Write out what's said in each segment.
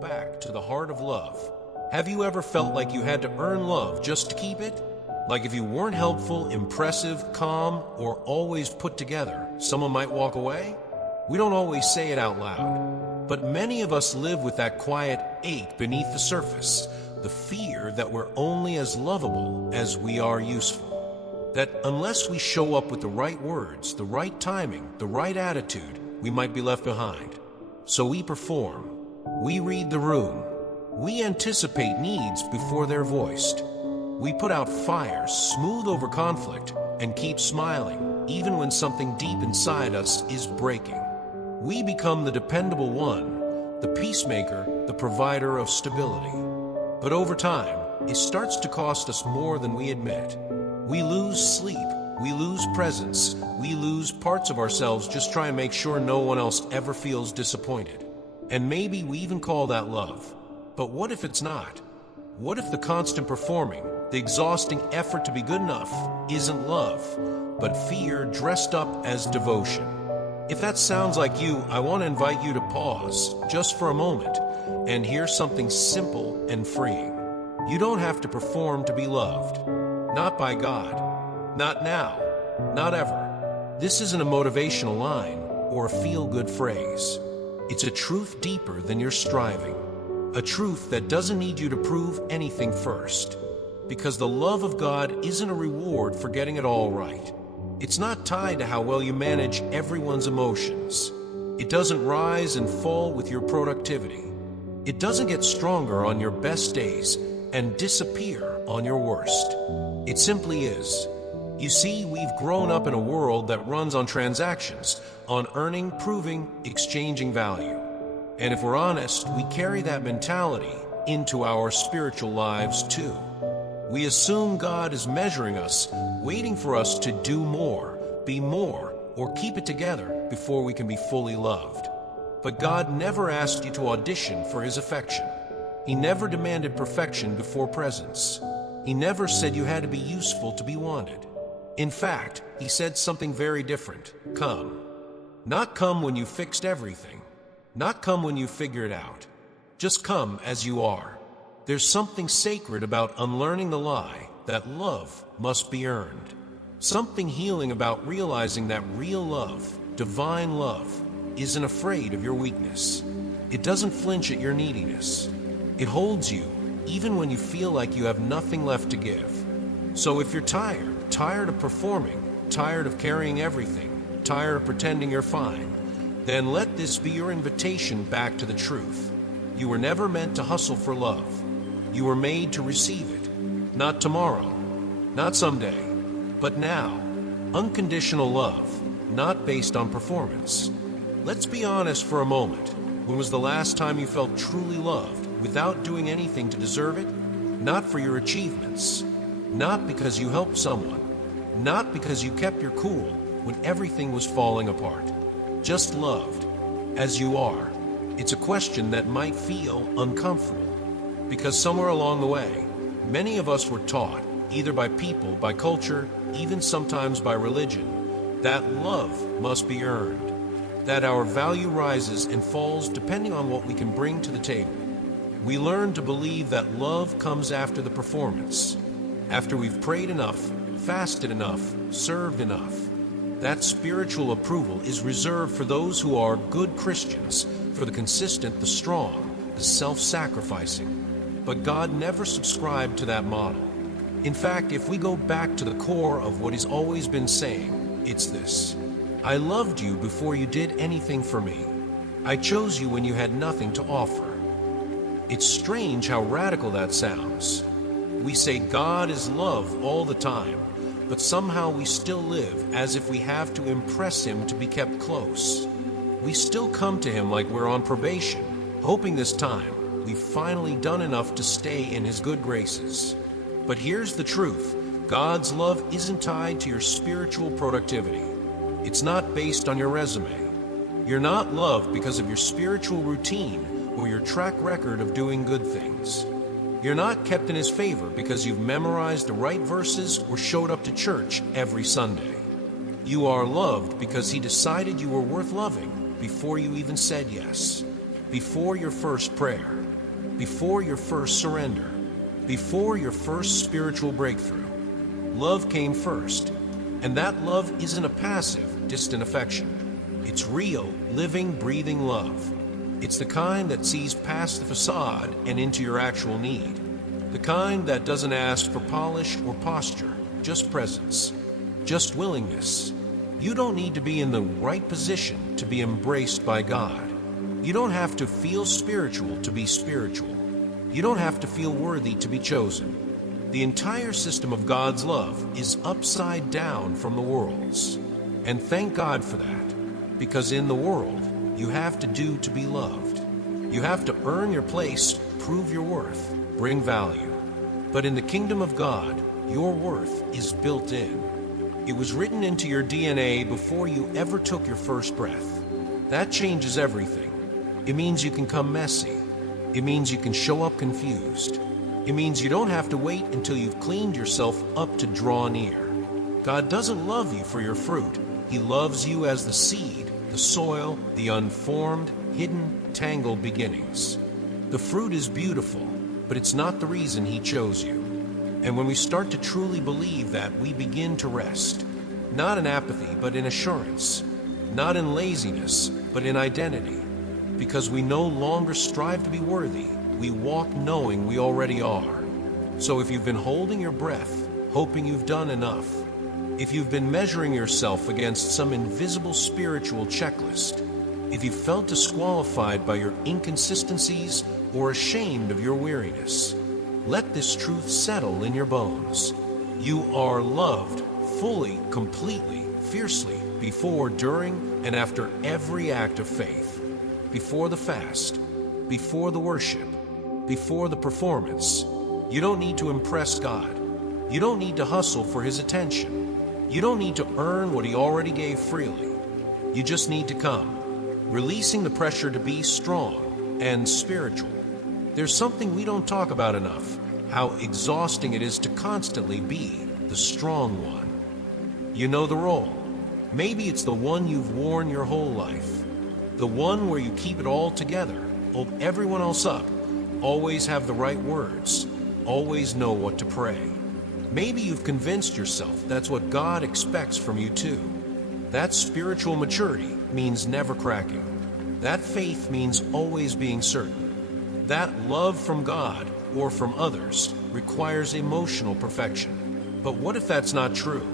back to the heart of love. Have you ever felt like you had to earn love just to keep it? Like if you weren't helpful, impressive, calm, or always put together, someone might walk away? We don't always say it out loud, but many of us live with that quiet ache beneath the surface, the fear that we're only as lovable as we are useful. That unless we show up with the right words, the right timing, the right attitude, we might be left behind. So we perform. We read the room. We anticipate needs before they're voiced. We put out fires, smooth over conflict, and keep smiling, even when something deep inside us is breaking. We become the dependable one, the peacemaker, the provider of stability. But over time, it starts to cost us more than we admit. We lose sleep, we lose presence, we lose parts of ourselves just trying to make sure no one else ever feels disappointed. And maybe we even call that love. But what if it's not? What if the constant performing, the exhausting effort to be good enough, isn't love, but fear dressed up as devotion? If that sounds like you, I want to invite you to pause, just for a moment, and hear something simple and freeing. You don't have to perform to be loved. Not by God. Not now. Not ever. This isn't a motivational line or a feel-good phrase. It's a truth deeper than your striving. A truth that doesn't need you to prove anything first. Because the love of God isn't a reward for getting it all right. It's not tied to how well you manage everyone's emotions. It doesn't rise and fall with your productivity. It doesn't get stronger on your best days and disappear on your worst. It simply is. You see, we've grown up in a world that runs on transactions, on earning, proving, exchanging value. And if we're honest, we carry that mentality into our spiritual lives too. We assume God is measuring us, waiting for us to do more, be more, or keep it together before we can be fully loved. But God never asked you to audition for His affection. He never demanded perfection before presence. He never said you had to be useful to be wanted. In fact, He said something very different. Come. Not come when you fixed everything. Not come when you figure it out. Just come as you are. There's something sacred about unlearning the lie that love must be earned. Something healing about realizing that real love, divine love, isn't afraid of your weakness. It doesn't flinch at your neediness. It holds you, even when you feel like you have nothing left to give. So if you're tired of performing, tired of carrying everything, tired of pretending you're fine, then let this be your invitation back to the truth. You were never meant to hustle for love. You were made to receive it. Not tomorrow, not someday, but now. Unconditional love, not based on performance. Let's be honest for a moment. When was the last time you felt truly loved without doing anything to deserve it? Not for your achievements. Not because you helped someone. Not because you kept your cool when everything was falling apart. Just loved, as you are. It's a question that might feel uncomfortable. Because somewhere along the way, many of us were taught, either by people, by culture, even sometimes by religion, that love must be earned. That our value rises and falls depending on what we can bring to the table. We learn to believe that love comes after the performance. After we've prayed enough, fasted enough, served enough. That spiritual approval is reserved for those who are good Christians, for the consistent, the strong, the self-sacrificing. But God never subscribed to that model. In fact, if we go back to the core of what He's always been saying, it's this. I loved you before you did anything for me. I chose you when you had nothing to offer. It's strange how radical that sounds. We say God is love all the time, but somehow we still live as if we have to impress Him to be kept close. We still come to Him like we're on probation, hoping this time we've finally done enough to stay in His good graces. But here's the truth. God's love isn't tied to your spiritual productivity. It's not based on your resume. You're not loved because of your spiritual routine or your track record of doing good things. You're not kept in His favor because you've memorized the right verses or showed up to church every Sunday. You are loved because He decided you were worth loving before you even said yes. before your first prayer, before your first surrender, before your first spiritual breakthrough. Love came first, and that love isn't a passive, distant affection. It's real, living, breathing love. It's the kind that sees past the facade and into your actual need. The kind that doesn't ask for polish or posture, just presence, just willingness. You don't need to be in the right position to be embraced by God. You don't have to feel spiritual to be spiritual. You don't have to feel worthy to be chosen. The entire system of God's love is upside down from the world's. And thank God for that, because in the world, you have to do to be loved. You have to earn your place, prove your worth, bring value. But in the kingdom of God, your worth is built in. It was written into your DNA before you ever took your first breath. That changes everything. It means you can come messy. It means you can show up confused. It means you don't have to wait until you've cleaned yourself up to draw near. God doesn't love you for your fruit. He loves you as the seed, the soil, the unformed, hidden, tangled beginnings. The fruit is beautiful, but it's not the reason He chose you. And when we start to truly believe that, we begin to rest. Not in apathy, but in assurance. Not in laziness, but in identity. Because we no longer strive to be worthy, we walk knowing we already are. So if you've been holding your breath, hoping you've done enough, if you've been measuring yourself against some invisible spiritual checklist, if you felt disqualified by your inconsistencies or ashamed of your weariness, let this truth settle in your bones. You are loved fully, completely, fiercely, before, during, and after every act of faith. Before the fast, before the worship, before the performance. You don't need to impress God. You don't need to hustle for His attention. You don't need to earn what He already gave freely. You just need to come, releasing the pressure to be strong and spiritual. There's something we don't talk about enough, how exhausting it is to constantly be the strong one. You know the role. Maybe it's the one you've worn your whole life. The one where you keep it all together, hold everyone else up, always have the right words, always know what to pray. Maybe you've convinced yourself that's what God expects from you too. That spiritual maturity means never cracking. That faith means always being certain. That love from God or from others requires emotional perfection. But what if that's not true?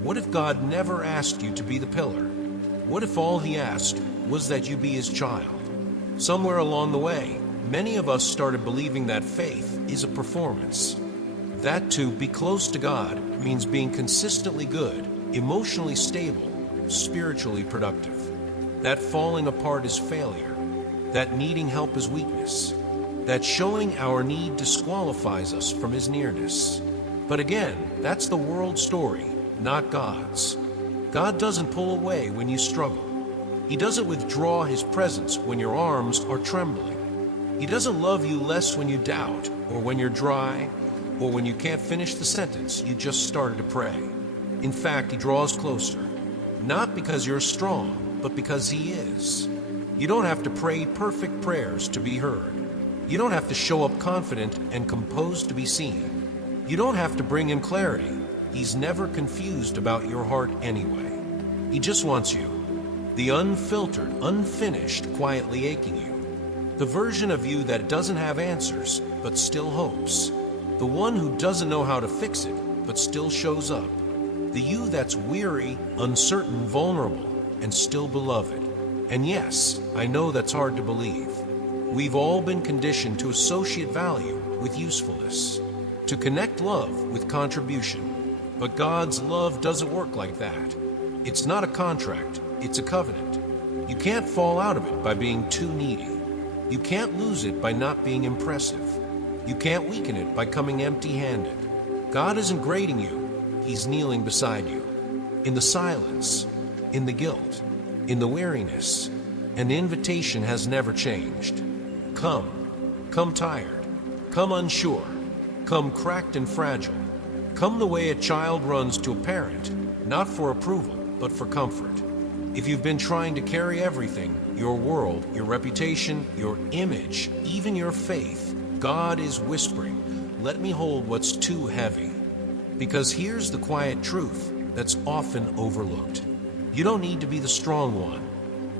What if God never asked you to be the pillar? What if all He asked was that you be His child? Somewhere along the way, many of us started believing that faith is a performance. That to be close to God means being consistently good, emotionally stable, spiritually productive. That falling apart is failure. That needing help is weakness. That showing our need disqualifies us from His nearness. But again, that's the world's story, not God's. God doesn't pull away when you struggle. He doesn't withdraw His presence when your arms are trembling. He doesn't love you less when you doubt, or when you're dry, or when you can't finish the sentence you just started to pray. In fact, He draws closer, not because you're strong, but because He is. You don't have to pray perfect prayers to be heard. You don't have to show up confident and composed to be seen. You don't have to bring in clarity. He's never confused about your heart anyway. He just wants you, the unfiltered, unfinished, quietly aching you. The version of you that doesn't have answers, but still hopes. The one who doesn't know how to fix it, but still shows up. The you that's weary, uncertain, vulnerable, and still beloved. And yes, I know that's hard to believe. We've all been conditioned to associate value with usefulness, to connect love with contribution. But God's love doesn't work like that. It's not a contract, it's a covenant. You can't fall out of it by being too needy. You can't lose it by not being impressive. You can't weaken it by coming empty-handed. God isn't grading you, He's kneeling beside you. In the silence, in the guilt, in the weariness, an invitation has never changed. Come tired, come unsure, come cracked and fragile. Come the way a child runs to a parent, not for approval, but for comfort. If you've been trying to carry everything, your world, your reputation, your image, even your faith, God is whispering, let me hold what's too heavy. Because here's the quiet truth that's often overlooked. You don't need to be the strong one.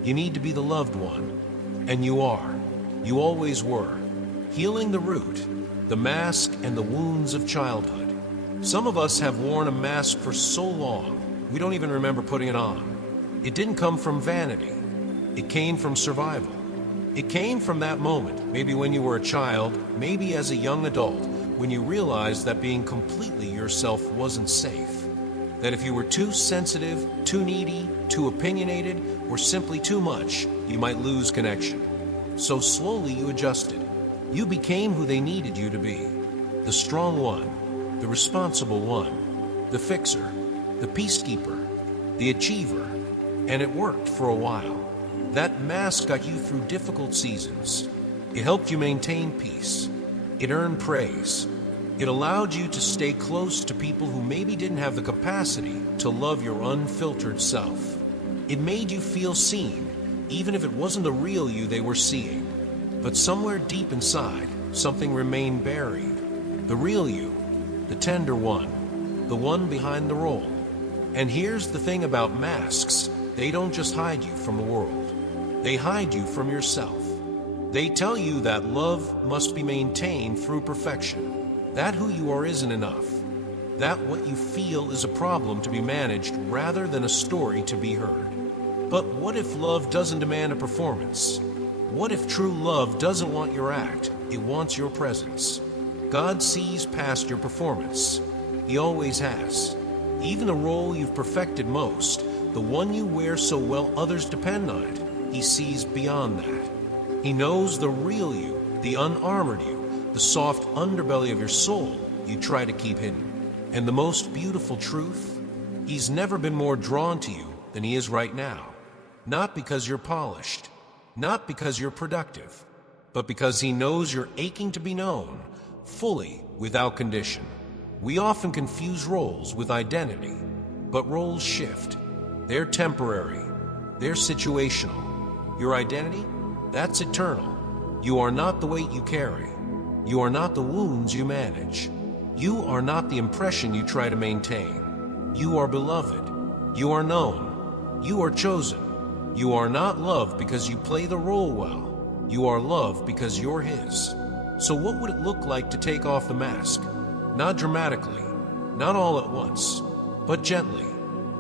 You need to be the loved one. And you are. You always were. Healing the root, the mask and the wounds of childhood. Some of us have worn a mask for so long, we don't even remember putting it on. It didn't come from vanity. It came from survival. It came from that moment, maybe when you were a child, maybe as a young adult, when you realized that being completely yourself wasn't safe. That if you were too sensitive, too needy, too opinionated, or simply too much, you might lose connection. So slowly you adjusted. You became who they needed you to be. The strong one, the responsible one, the fixer, the peacekeeper, the achiever. And it worked for a while. That mask got you through difficult seasons. It helped you maintain peace. It earned praise. It allowed you to stay close to people who maybe didn't have the capacity to love your unfiltered self. It made you feel seen, even if it wasn't the real you they were seeing. But somewhere deep inside, something remained buried. The real you, the tender one, the one behind the role. And here's the thing about masks. They don't just hide you from the world. They hide you from yourself. They tell you that love must be maintained through perfection. That who you are isn't enough. That what you feel is a problem to be managed rather than a story to be heard. But what if love doesn't demand a performance? What if true love doesn't want your act, it wants your presence? God sees past your performance. He always has. Even the role you've perfected most, the one you wear so well others depend on it, he sees beyond that. He knows the real you, the unarmored you, the soft underbelly of your soul you try to keep hidden. And the most beautiful truth, he's never been more drawn to you than he is right now. Not because you're polished, not because you're productive, but because he knows you're aching to be known, fully, without condition. We often confuse roles with identity, but roles shift. They're temporary. They're situational. Your identity? That's eternal. You are not the weight you carry. You are not the wounds you manage. You are not the impression you try to maintain. You are beloved. You are known. You are chosen. You are not loved because you play the role well. You are loved because you're his. So what would it look like to take off the mask? Not dramatically, not all at once, but gently,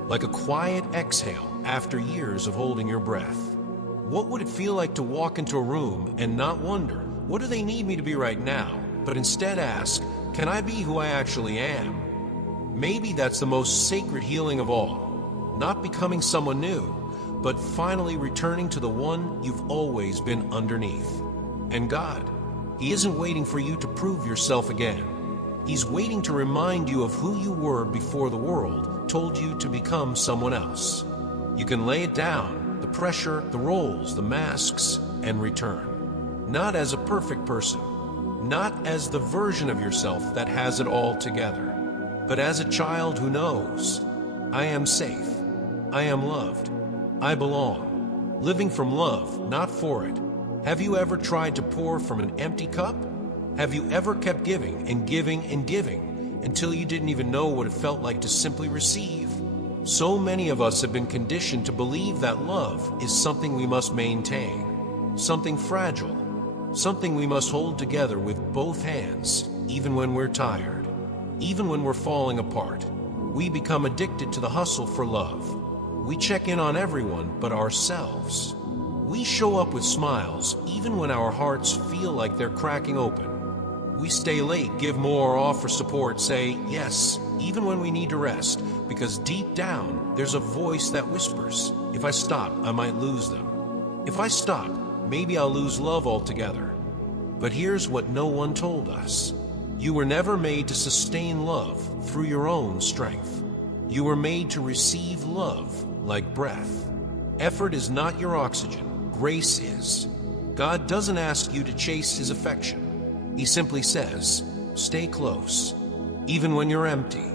like a quiet exhale after years of holding your breath. What would it feel like to walk into a room and not wonder, what do they need me to be right now? But instead ask, can I be who I actually am? Maybe that's the most sacred healing of all. Not becoming someone new, but finally returning to the one you've always been underneath. And God, he isn't waiting for you to prove yourself again. He's waiting to remind you of who you were before the world told you to become someone else. You can lay it down, the pressure, the roles, the masks, and return. Not as a perfect person, not as the version of yourself that has it all together, but as a child who knows, I am safe, I am loved, I belong, living from love, not for it. Have you ever tried to pour from an empty cup? Have you ever kept giving and giving and giving until you didn't even know what it felt like to simply receive? So many of us have been conditioned to believe that love is something we must maintain, something fragile, something we must hold together with both hands, even when we're tired, even when we're falling apart. We become addicted to the hustle for love. We check in on everyone but ourselves. We show up with smiles even when our hearts feel like they're cracking open. We stay late, give more, offer support, say yes, even when we need to rest, because deep down, there's a voice that whispers, if I stop, I might lose them. If I stop, maybe I'll lose love altogether. But here's what no one told us. You were never made to sustain love through your own strength. You were made to receive love like breath. Effort is not your oxygen, grace is. God doesn't ask you to chase his affection. He simply says, stay close, even when you're empty,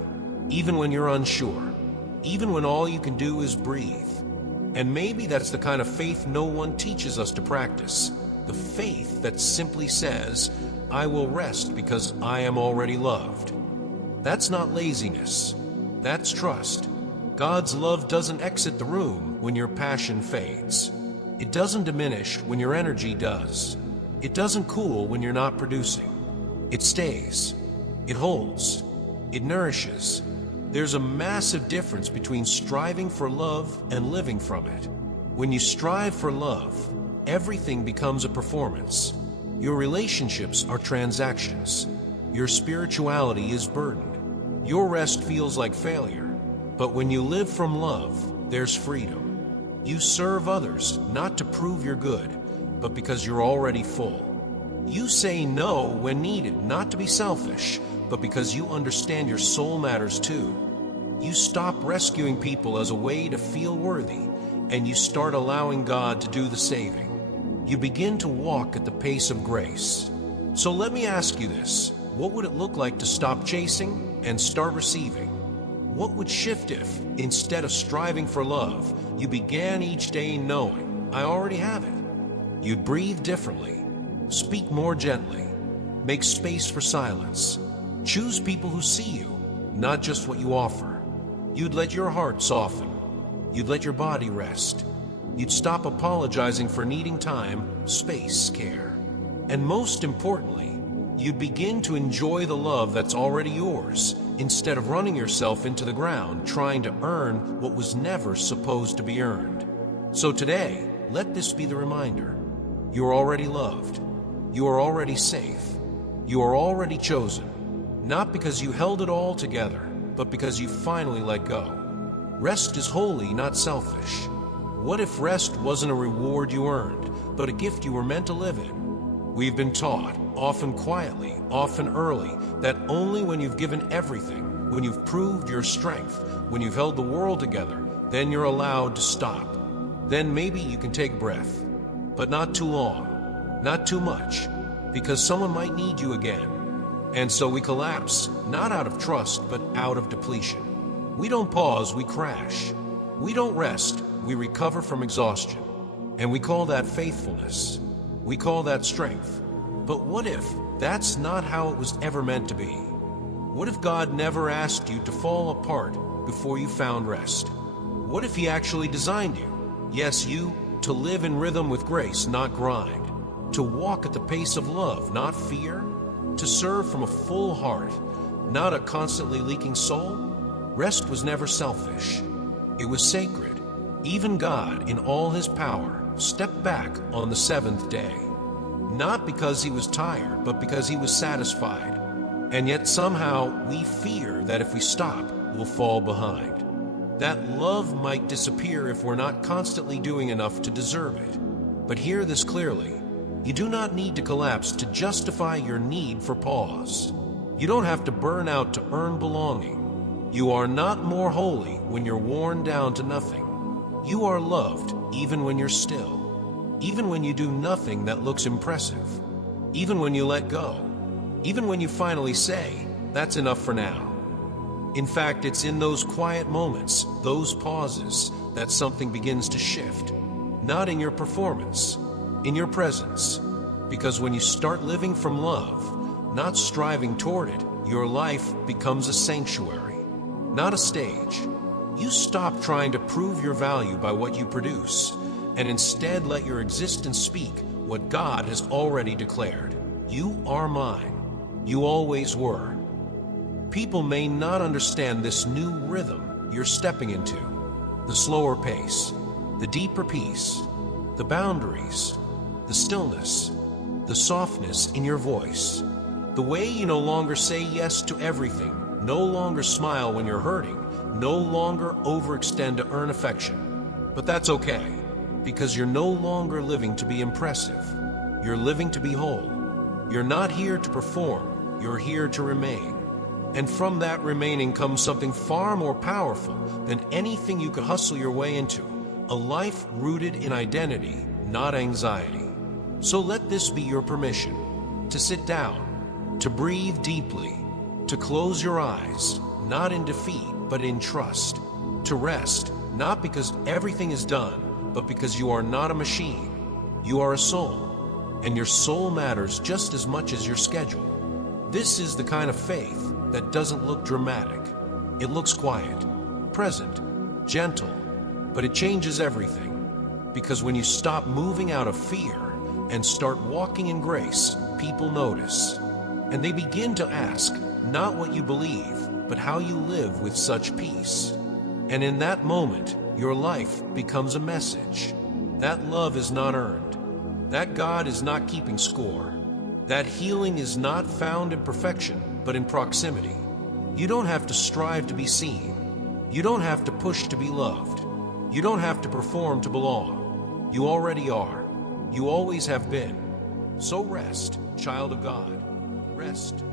even when you're unsure, even when all you can do is breathe. And maybe that's the kind of faith no one teaches us to practice. The faith that simply says, I will rest because I am already loved. That's not laziness. That's trust. God's love doesn't exit the room when your passion fades. It doesn't diminish when your energy does. It doesn't cool when you're not producing. It stays. It holds. It nourishes. There's a massive difference between striving for love and living from it. When you strive for love, everything becomes a performance. Your relationships are transactions. Your spirituality is burdened. Your rest feels like failure. But when you live from love, there's freedom. You serve others not to prove you're good, but because you're already full. You say no when needed, not to be selfish, but because you understand your soul matters too. You stop rescuing people as a way to feel worthy, and you start allowing God to do the saving. You begin to walk at the pace of grace. So let me ask you this. What would it look like to stop chasing and start receiving? What would shift if, instead of striving for love, you began each day knowing, I already have it? You'd breathe differently, speak more gently, make space for silence, choose people who see you, not just what you offer. You'd let your heart soften. You'd let your body rest. You'd stop apologizing for needing time, space, care. And most importantly, you'd begin to enjoy the love that's already yours, instead of running yourself into the ground trying to earn what was never supposed to be earned. So today, let this be the reminder. You are already loved. You are already safe. You are already chosen, not because you held it all together, but because you finally let go. Rest is holy, not selfish. What if rest wasn't a reward you earned, but a gift you were meant to live in? We've been taught, often quietly, often early, that only when you've given everything, when you've proved your strength, when you've held the world together, then you're allowed to stop. Then maybe you can take a breath, but not too long, not too much, because someone might need you again. And so we collapse, not out of trust, but out of depletion. We don't pause, we crash. We don't rest, we recover from exhaustion. And we call that faithfulness. We call that strength. But what if that's not how it was ever meant to be? What if God never asked you to fall apart before you found rest? What if He actually designed you, yes, you, to live in rhythm with grace, not grind, to walk at the pace of love, not fear, to serve from a full heart, not a constantly leaking soul? Rest was never selfish. It was sacred. Even God, in all His power, stepped back on the seventh day. Not because He was tired, but because He was satisfied. And yet somehow we fear that if we stop, we'll fall behind. That love might disappear if we're not constantly doing enough to deserve it. But hear this clearly. You do not need to collapse to justify your need for pause. You don't have to burn out to earn belonging. You are not more holy when you're worn down to nothing. You are loved even when you're still, even when you do nothing that looks impressive, even when you let go, even when you finally say, that's enough for now. In fact, it's in those quiet moments, those pauses, that something begins to shift. Not in your performance, in your presence. Because when you start living from love, not striving toward it, your life becomes a sanctuary, not a stage. You stop trying to prove your value by what you produce, and instead let your existence speak what God has already declared. You are mine. You always were. People may not understand this new rhythm you're stepping into, the slower pace, the deeper peace, the boundaries, the stillness, the softness in your voice, the way you no longer say yes to everything, no longer smile when you're hurting, no longer overextend to earn affection. But that's okay, because you're no longer living to be impressive. You're living to be whole. You're not here to perform, you're here to remain. And from that remaining comes something far more powerful than anything you could hustle your way into, a life rooted in identity, not anxiety. So let this be your permission to sit down, to breathe deeply, to close your eyes, not in defeat, but in trust, to rest, not because everything is done, but because you are not a machine. You are a soul, and your soul matters just as much as your schedule. This is the kind of faith that doesn't look dramatic. It looks quiet, present, gentle, but it changes everything. Because when you stop moving out of fear and start walking in grace, people notice. And they begin to ask, not what you believe, but how you live with such peace. And in that moment, your life becomes a message. That love is not earned. That God is not keeping score. That healing is not found in perfection, but in proximity. You don't have to strive to be seen. You don't have to push to be loved. You don't have to perform to belong. You already are. You always have been. So rest, child of God. Rest.